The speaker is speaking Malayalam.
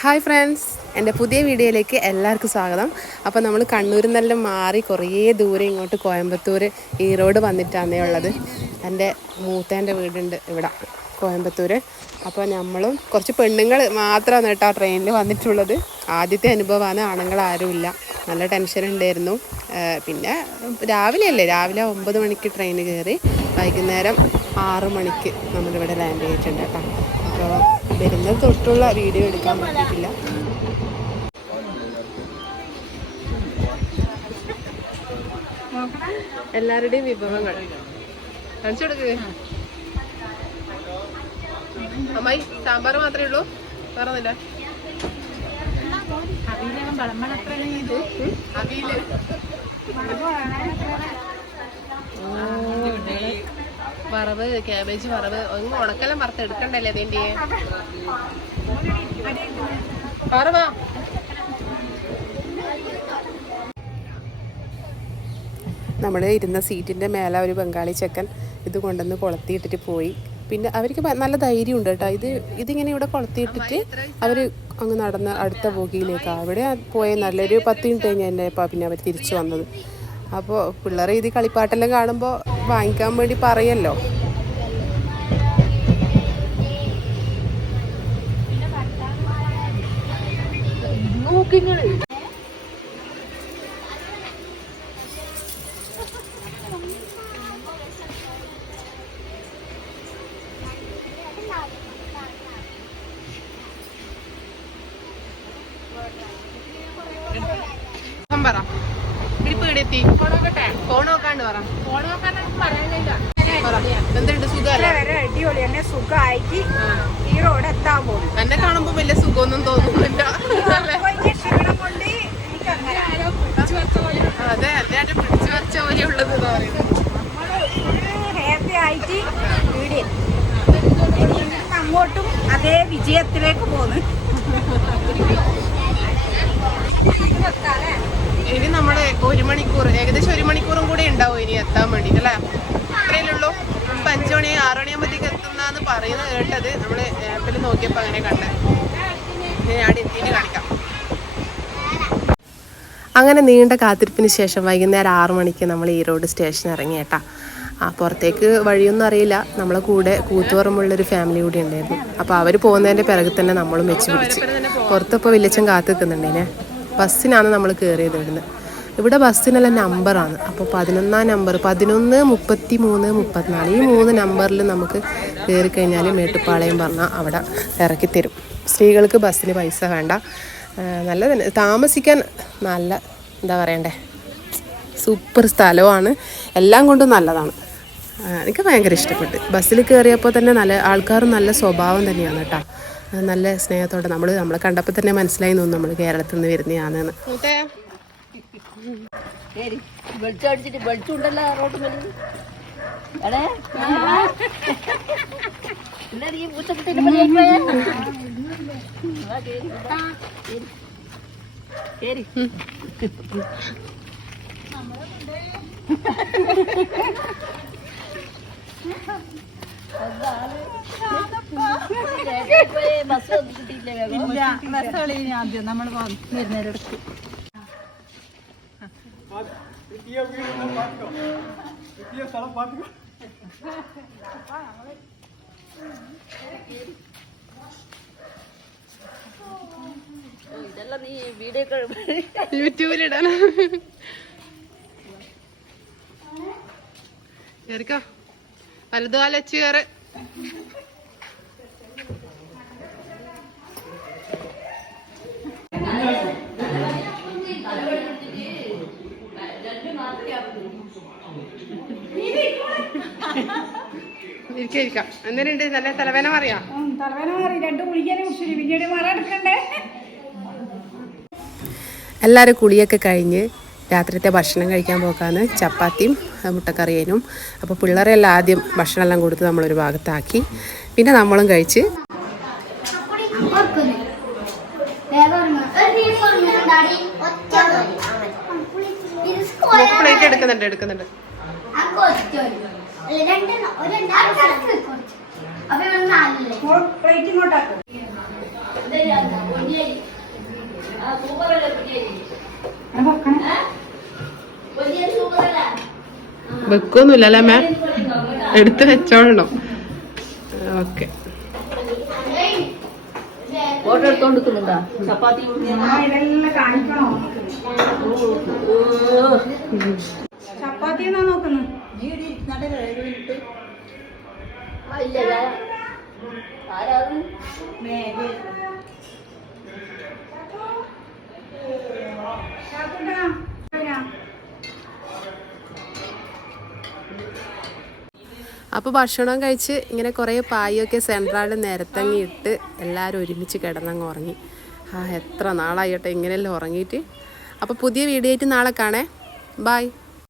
ഹായ് ഫ്രണ്ട്സ്, എൻ്റെ പുതിയ വീഡിയോയിലേക്ക് എല്ലാവർക്കും സ്വാഗതം. അപ്പോൾ നമ്മൾ കണ്ണൂരിൽ നിന്നെല്ലാം മാറി കുറേ ദൂരം ഇങ്ങോട്ട് കോയമ്പത്തൂർ ഈറോഡ് വന്നിട്ടാണ് ഉള്ളത്. എൻ്റെ മൂത്തേൻ്റെ വീടുണ്ട് ഇവിടെ കോയമ്പത്തൂർ. അപ്പോൾ നമ്മളും കുറച്ച് പെണ്ണുങ്ങൾ മാത്രമാണ് കേട്ടോ ട്രെയിനിൽ വന്നിട്ടുള്ളത്. ആദ്യത്തെ അനുഭവമാണ്, ആണുങ്ങൾ ആരുമില്ല. നല്ല ടെൻഷൻ ഉണ്ടായിരുന്നു. പിന്നെ രാവിലെ 9 മണിക്ക് ട്രെയിൻ കയറി വൈകുന്നേരം 6 മണിക്ക് നമ്മളിവിടെ ലാൻഡ് ചെയ്തിട്ടുണ്ട് കേട്ടോ. അപ്പോൾ വരുന്നത് തൊട്ടുള്ള വീഡിയോ എടുക്കാൻ പറ്റിയിട്ടില്ല. എല്ലാവരുടെയും വിഭവങ്ങൾ കാണിച്ചു കൊടുക്ക്. അമ്മായി സാമ്പാർ മാത്രമേ ഉള്ളൂ, പറഞ്ഞില്ല? വറവ്, ക്യാബേജ് വറവ്, ഒന്ന് ഉണക്കെല്ലാം വറുത്ത് എടുക്കണ്ടല്ലേ അതിൻ്റെ വറവാ. നമ്മൾ ഇരുന്ന സീറ്റിൻ്റെ മേലെ ഒരു ബംഗാളി ചെക്കൻ ഇത് കൊണ്ടുവന്ന് കൊളുത്തിയിട്ടിട്ട് പോയി. പിന്നെ അവർക്ക് നല്ല ധൈര്യമുണ്ട് കേട്ടോ. ഇതിങ്ങനെ ഇവിടെ കൊളുത്തിയിട്ടിട്ട് അവർ അങ്ങ് നടന്ന അടുത്ത ബോഗിയിലേക്കാണ്. അവിടെ പോയ നല്ലൊരു 10 മിനിറ്റ് കഴിഞ്ഞ് തന്നെ പിന്നെ അവർ തിരിച്ചു വന്നത്. അപ്പോൾ പിള്ളേരെ ഇത് കളിപ്പാട്ടെല്ലാം കാണുമ്പോൾ വാങ്ങിക്കാൻ വേണ്ടി പറയല്ലോ. പറ ഫോൺ നോക്കാണ്ട് പറ. എന്തുണ്ട്, സുഖമല്ലേ? സുഖമായിട്ട് ഈ റോഡ് എത്താൻ പോകും. എന്നെ കാണുമ്പോ വലിയ സുഖമൊന്നും തോന്നുന്നില്ല. അതെ, എന്നെ പിടിച്ചു വരച്ച പോലെ ഉള്ളത് ഹാപ്പി ആയിട്ട് അങ്ങോട്ടും അതേ വിജയത്തിലേക്ക് പോന്ന്. ഇനി നമ്മള് 1 മണിക്കൂർ, ഏകദേശം 1 മണിക്കൂറും കൂടെ ഉണ്ടാവും ഇനി എത്താൻ വേണ്ടിട്ട് അല്ലേ? അത്രയല്ലുള്ളൂ. 5 മണി 6 മണിയാകുമ്പോഴത്തേക്ക് എത്തുന്നാന്ന് പറയുന്നത് കേട്ടത്. നമ്മള് ആപ്പിൽ നോക്കിയപ്പോ അങ്ങനെ കണ്ടത്. ഞാൻ എത്തിയിട്ട് കാണിക്കാം. അങ്ങനെ നീണ്ട കാത്തിരിപ്പിന് ശേഷം വൈകുന്നേരം 6 മണിക്ക് നമ്മൾ ഈറോഡ് സ്റ്റേഷൻ ഇറങ്ങി കേട്ടാ. പുറത്തേക്ക് വഴിയൊന്നും അറിയില്ല. നമ്മളെ കൂടെ കൂത്തുപറമ്പുള്ളൊരു ഫാമിലി കൂടി ഉണ്ടായിരുന്നു. അപ്പോൾ അവർ പോകുന്നതിൻ്റെ പിറകെ തന്നെ നമ്മളും വെച്ച് പിടിച്ച്. പുറത്തിപ്പോൾ വലിയച്ഛൻ കാത്തു നിൽക്കുന്നുണ്ടേനെ. ബസ്സിനാണ് നമ്മൾ കയറിയത് ഇവിടുന്ന്. ഇവിടെ ബസ്സിനെല്ലാം നമ്പറാണ്. അപ്പോൾ 11-ാം നമ്പർ, 11, 33, 34 ഈ 3 നമ്പറിൽ നമുക്ക് കയറി കഴിഞ്ഞാൽ മേട്ടുപ്പാളയം പറഞ്ഞാൽ അവിടെ ഇറക്കി തരും. സ്ത്രീകൾക്ക് ബസ്സിന് പൈസ വേണ്ട. നല്ല തന്നെ താമസിക്കാൻ നല്ല എന്താ പറയണ്ടേ, സൂപ്പർ സ്ഥലമാണ്. എല്ലാം കൊണ്ടും നല്ലതാണ്. എനിക്ക് ഭയങ്കര ഇഷ്ടപ്പെട്ടു. ബസ്സിൽ കയറിയപ്പോൾ തന്നെ നല്ല ആൾക്കാരും നല്ല സ്വഭാവം തന്നെയാണ് കേട്ടോ. നല്ല സ്നേഹത്തോടെ നമ്മളെ കണ്ടപ്പോൾ തന്നെ മനസ്സിലായി തോന്നുന്നു നമ്മൾ കേരളത്തിൽ നിന്ന് വരുന്നതാണെന്ന്. നമ്മൾ വരുന്നേരടുത്ത് ഇതെല്ലാം നീ വീഡിയോ യൂട്യൂബിലിടാൻ കേറിക്കോ. വലതുകാല വെച്ച് കയറ്. ഇരിക്കാം. എന്തേലുണ്ട്? നല്ല തലവേന മാറിയാ? എല്ലാവരും കുളിയൊക്കെ കഴിഞ്ഞ് രാത്രിത്തെ ഭക്ഷണം കഴിക്കാൻ പോക്കാന്ന്. ചപ്പാത്തിയും മുട്ടക്കറിയേനും. അപ്പോൾ പിള്ളേരെല്ലാം ആദ്യം ഭക്ഷണമെല്ലാം കൊടുത്ത് നമ്മളൊരു ഭാഗത്താക്കി. പിന്നെ നമ്മളും കഴിച്ച് പ്ലേറ്റ് എടുക്കുന്നുണ്ട്. പ്ലേറ്റ് ഇങ്ങോട്ടാക്കും. വെക്കൊന്നുമില്ല അല്ലേ മാം? എടുത്ത് വെച്ചോളണം. ഓക്കെ. ഫോട്ടോ എടുത്തോണ്ടിരിക്കുന്നുണ്ടാ? ചപ്പാത്തി ഇതെല്ലാം കാണിക്കണോ? ചപ്പാത്തി എന്നാ നോക്കുന്നു. അപ്പോൾ ഭക്ഷണം കഴിച്ച് ഇങ്ങനെ കുറേ പായൊക്കെ സെൻട്രാളിൽ നിരത്തങ്ങി ഇട്ട് എല്ലാവരും ഒരുമിച്ച് കിടന്നങ്ങ് ഉറങ്ങി. എത്ര നാളായിട്ടെ ഇങ്ങനെയല്ലേ ഉറങ്ങിയിട്ട്. അപ്പോൾ പുതിയ വീഡിയോ ആയിട്ട് നാളെ കാണേ. ബൈ.